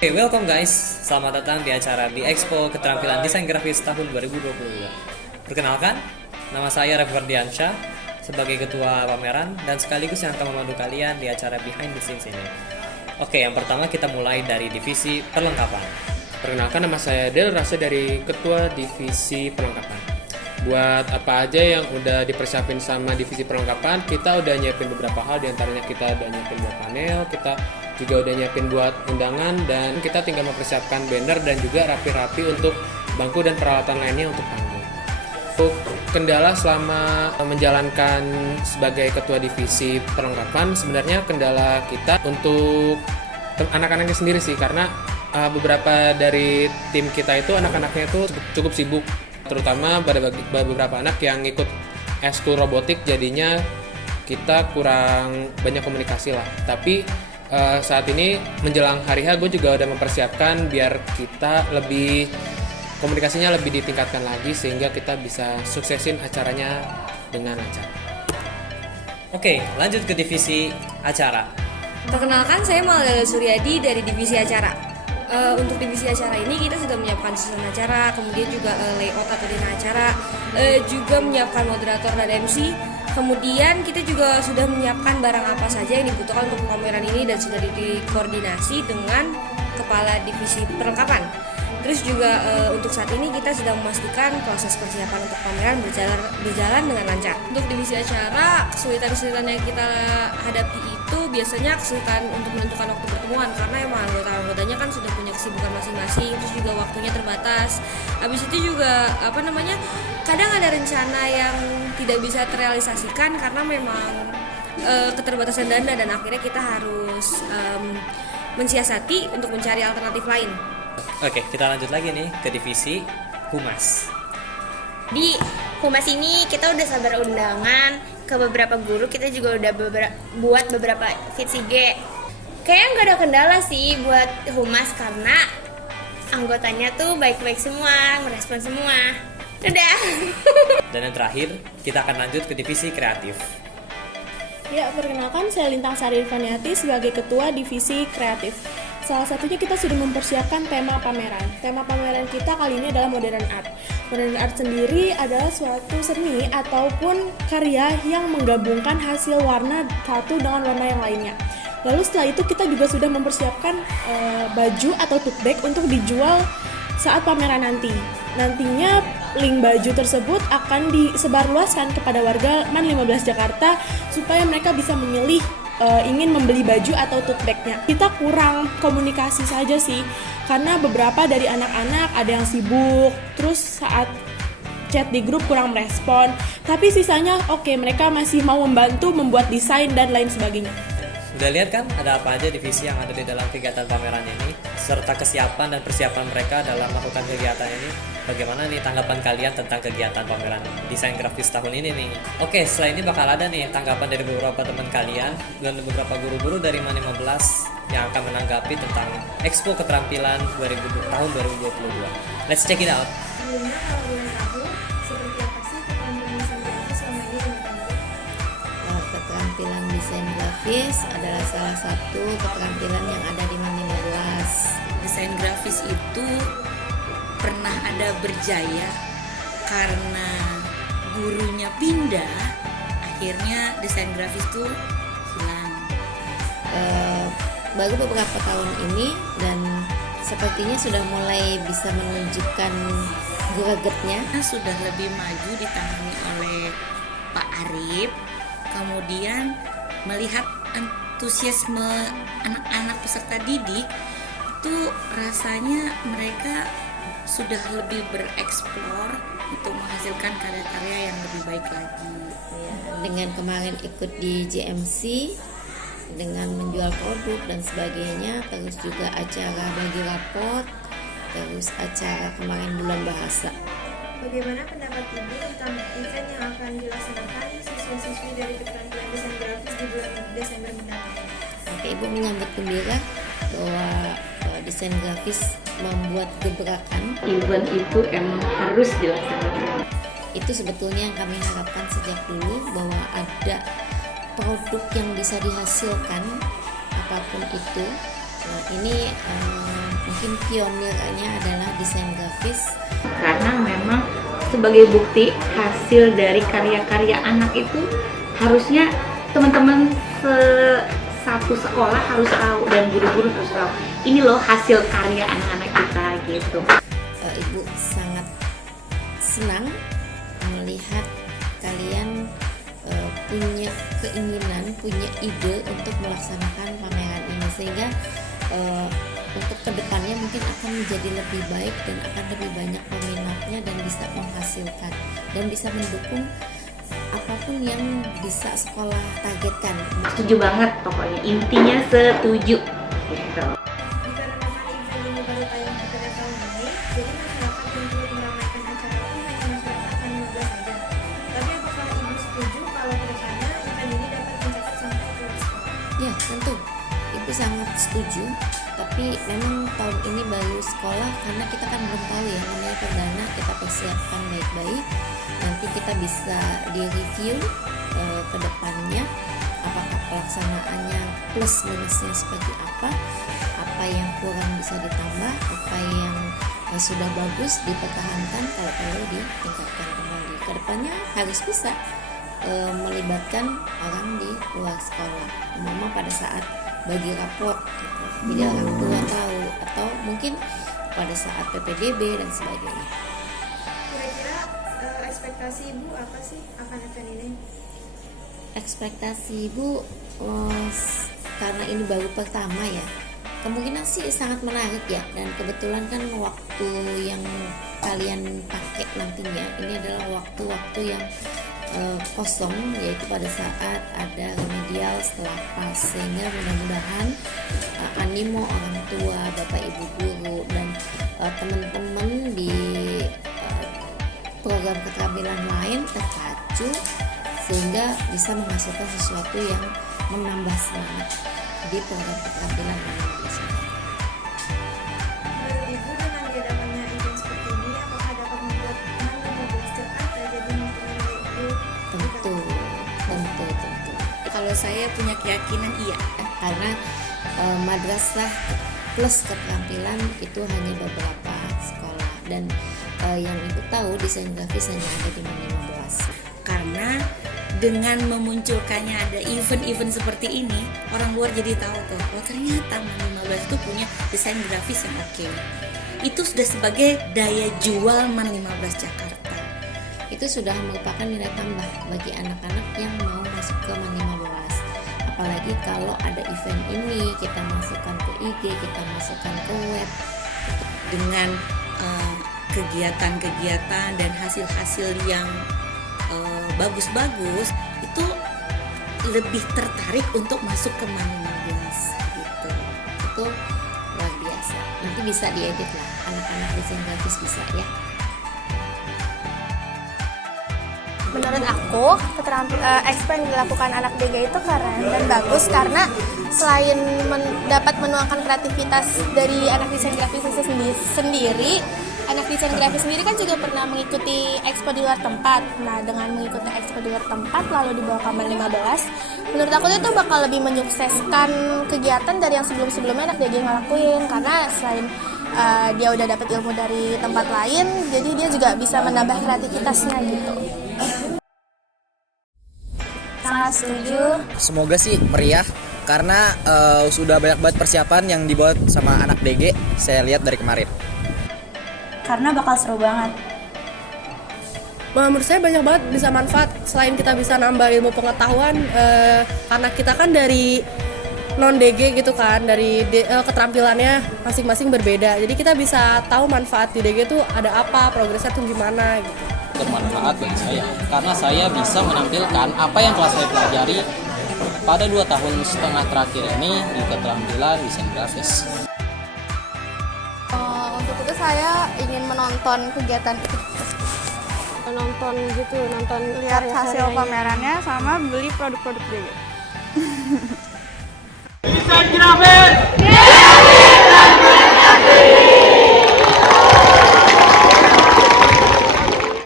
Oke, welcome guys. Selamat datang di acara di Expo Keterampilan Desain Grafis tahun 2022. Perkenalkan, nama saya Raffi Ferdiansyah sebagai ketua pameran dan sekaligus yang akan memandu kalian di acara behind the scenes ini. Oke, yang pertama kita mulai dari divisi perlengkapan. Perkenalkan, nama saya Del Rasa dari Ketua Divisi Perlengkapan. Buat apa aja yang udah dipersiapin sama divisi perlengkapan, kita udah nyiapin beberapa hal, diantaranya kita udah nyiapin buat panel, kita juga udah nyiapin buat undangan, dan kita tinggal mempersiapkan banner dan juga rapi-rapi untuk bangku dan peralatan lainnya untuk panggung. Untuk kendala selama menjalankan sebagai ketua divisi perlengkapan, sebenarnya kendala kita untuk anak-anaknya sendiri sih, karena beberapa dari tim kita itu anak-anaknya itu cukup sibuk, terutama pada beberapa anak yang ikut eskul robotik, jadinya kita kurang banyak komunikasi lah. Tapi saat ini menjelang hari H, gue juga udah mempersiapkan biar kita lebih komunikasinya lebih ditingkatkan lagi sehingga kita bisa suksesin acaranya dengan lancar. Oke, lanjut ke divisi acara. Perkenalkan, saya Malala Suryadi dari divisi acara. Untuk divisi acara ini kita sudah menyiapkan susunan acara, kemudian juga layout atau dina acara, juga menyiapkan moderator dan MC. Kemudian kita juga sudah menyiapkan barang apa saja yang dibutuhkan untuk pameran ini dan sudah dikoordinasi dengan kepala divisi perlengkapan. Terus juga untuk saat ini kita sedang memastikan proses persiapan untuk pameran berjalan dengan lancar. Untuk divisi acara, kesulitan-kesulitan yang kita hadapi itu biasanya kesulitan untuk menentukan waktu pertemuan, karena emang anggota-anggotanya kan sudah punya kesibukan masing-masing, terus juga waktunya terbatas. Habis itu juga kadang ada rencana yang tidak bisa terrealisasikan karena memang keterbatasan dana, dan akhirnya kita harus mensiasati untuk mencari alternatif lain. Oke, kita lanjut lagi nih ke divisi humas. Di humas ini kita udah sabar undangan ke beberapa guru, kita juga udah buat beberapa VCG. Kayaknya nggak ada kendala sih buat humas karena anggotanya tuh baik-baik semua, merespon semua. Udah. Dan yang terakhir, kita akan lanjut ke divisi kreatif. Ya, perkenalkan saya Lintang Sari Irfaniati sebagai Ketua Divisi Kreatif. Salah satunya kita sudah mempersiapkan tema pameran. Tema pameran kita kali ini adalah modern art. Modern art sendiri adalah suatu seni ataupun karya yang menggabungkan hasil warna satu dengan warna yang lainnya. Lalu setelah itu kita juga sudah mempersiapkan baju atau tote bag untuk dijual saat pameran nanti. Nantinya link baju tersebut akan disebarluaskan kepada warga MAN 15 Jakarta supaya mereka bisa memilih ingin membeli baju atau tote bag-nya. Kita kurang komunikasi saja sih, karena beberapa dari anak-anak ada yang sibuk, terus saat chat di grup kurang merespon, tapi sisanya oke, mereka masih mau membantu membuat desain dan lain sebagainya. Udah lihat kan ada apa aja divisi yang ada di dalam kegiatan pameran ini, serta kesiapan dan persiapan mereka dalam melakukan kegiatan ini. Bagaimana nih tanggapan kalian tentang kegiatan pameran desain grafis tahun ini nih? Oke, setelah ini bakal ada nih tanggapan dari beberapa teman kalian dan beberapa guru-guru dari MAN 15 yang akan menanggapi tentang Expo Keterampilan tahun 2022. Let's check it out. Sebelumnya, kalau boleh tahu, seperti apa sih keterampilan desain grafis selama ini di Mata? Keterampilan desain grafis adalah salah satu keterampilan yang ada di MAN 15. Desain grafis itu pernah ada berjaya karena gurunya pindah, akhirnya desain grafis itu hilang. Baru beberapa tahun ini dan sepertinya sudah mulai bisa menunjukkan gregetnya. Sudah lebih maju ditangani oleh Pak Arif, kemudian melihat antusiasme anak-anak peserta didik itu rasanya mereka sudah lebih bereksplor untuk menghasilkan karya-karya yang lebih baik lagi. Ya, dengan kemarin ikut di JMC dengan menjual produk dan sebagainya, terus juga acara bagi raport, terus acara kemarin bulan bahasa. Bagaimana pendapat Ibu tentang event yang akan dilaksanakan siswa-siswi dari keterampilan desain grafis di bulan Desember mendatang? Oke, Ibu menyambut gembira bahwa desain grafis membuat gebrakan. Event itu emang harus dilaksanakan. Itu sebetulnya yang kami harapkan sejak dulu, bahwa ada produk yang bisa dihasilkan apapun itu. Nah, ini mungkin pionirnya adalah desain grafis. Karena memang sebagai bukti hasil dari karya-karya anak itu harusnya teman-teman satu sekolah harus tahu dan guru-guru harus tahu ini loh hasil karya anak-anak kita gitu. Ibu sangat senang melihat kalian punya keinginan, punya ide untuk melaksanakan pameran ini, sehingga untuk kedepannya mungkin akan menjadi lebih baik dan akan lebih banyak peminatnya dan bisa menghasilkan dan bisa mendukung apapun yang bisa sekolah targetkan. Setuju banget, pokoknya intinya setuju gitu. Dikarenakan event ini baru tayang pada tahun ini, jadi masyarakat yang turut meramaikan acara ini hanya masyarakat 15 saja. Tapi apakah Ibu setuju kalau kedepannya event ini dapat mencapai sampai ke luar sekolah? Ya, tentu. Ibu sangat setuju. Tapi memang tahun ini baru sekolah karena kita kan belum tahu ya, namanya perdana, kita persiapkan baik-baik. Nanti kita bisa di-review ke depannya apakah pelaksanaannya plus minusnya seperti apa yang kurang bisa ditambah, apa yang sudah bagus dipertahankan, kalau perlu ditingkatkan kembali. Kedepannya harus bisa melibatkan orang di luar sekolah, terutama pada saat bagi raport gitu. Jadi orang tua tahu, atau mungkin pada saat PPDB dan sebagainya. Kira-kira ekspektasi Ibu apa sih akan event ini? Ekspektasi Ibu karena ini baru pertama ya, kemungkinan sih sangat menarik ya, dan kebetulan kan waktu yang kalian pakai nantinya ini adalah waktu-waktu yang kosong, yaitu pada saat ada remedial setelah pas, sehingga mudah-mudahan animo orang tua, bapak ibu guru dan teman-teman di program keterampilan lain terpacu sehingga bisa menghasilkan sesuatu yang menambah semangat di program keterampilan lain. Menurut Ibu, dengan diadakannya event seperti ini, apakah dapat membuat anak 15 Jakarta jadi makin baik? Tentu. Kalau saya punya keyakinan iya. Karena madrasah plus keterampilan itu hanya beberapa sekolah, dan yang ibu tahu desain grafis hanya ada di Man 15. Karena dengan memunculkannya ada event-event seperti ini, orang luar jadi tahu tuh, oh ternyata Man 15 itu punya desain grafis yang oke. Itu sudah sebagai daya jual Man 15 Jakarta. Itu sudah merupakan nilai tambah bagi anak-anak yang mau masuk ke Man 15. Apalagi kalau ada event ini, kita masukkan ke IG, kita masukkan ke web. Dengan kegiatan-kegiatan dan hasil-hasil yang bagus-bagus, itu lebih tertarik untuk masuk ke Man 15 gitu. Itu luar biasa. Nanti bisa diedit lah, anak-anak desain grafis bisa ya. Menurut aku, ekspo yang dilakukan anak DG itu keren dan bagus karena selain dapat menuangkan kreativitas dari anak desain grafis itu sendiri, anak desain grafis sendiri kan juga pernah mengikuti ekspo di luar tempat. Nah, dengan mengikuti ekspo di luar tempat lalu dibawa ke Man 15, menurut aku itu bakal lebih menyukseskan kegiatan dari yang sebelum-sebelumnya anak DG ngelakuin, karena selain dia udah dapat ilmu dari tempat lain, jadi dia juga bisa menambah kreativitasnya gitu. Sangat setuju. Semoga sih meriah karena sudah banyak banget persiapan yang dibuat sama anak DG, saya lihat dari kemarin. Karena bakal seru banget. Menurut saya banyak banget bisa manfaat, selain kita bisa nambah ilmu pengetahuan, karena kita kan dari non DG gitu kan, dari keterampilannya masing-masing berbeda, jadi kita bisa tahu manfaat di DG tuh ada apa, progresnya tuh gimana gitu. Bermanfaat bagi saya karena saya bisa menampilkan apa yang telah saya pelajari pada 2,5 tahun terakhir ini di keterampilan desain grafis. Untuk itu saya ingin menonton kegiatan itu, nonton lihat hasil pamerannya sama beli produk-produk DG. Desain grafis.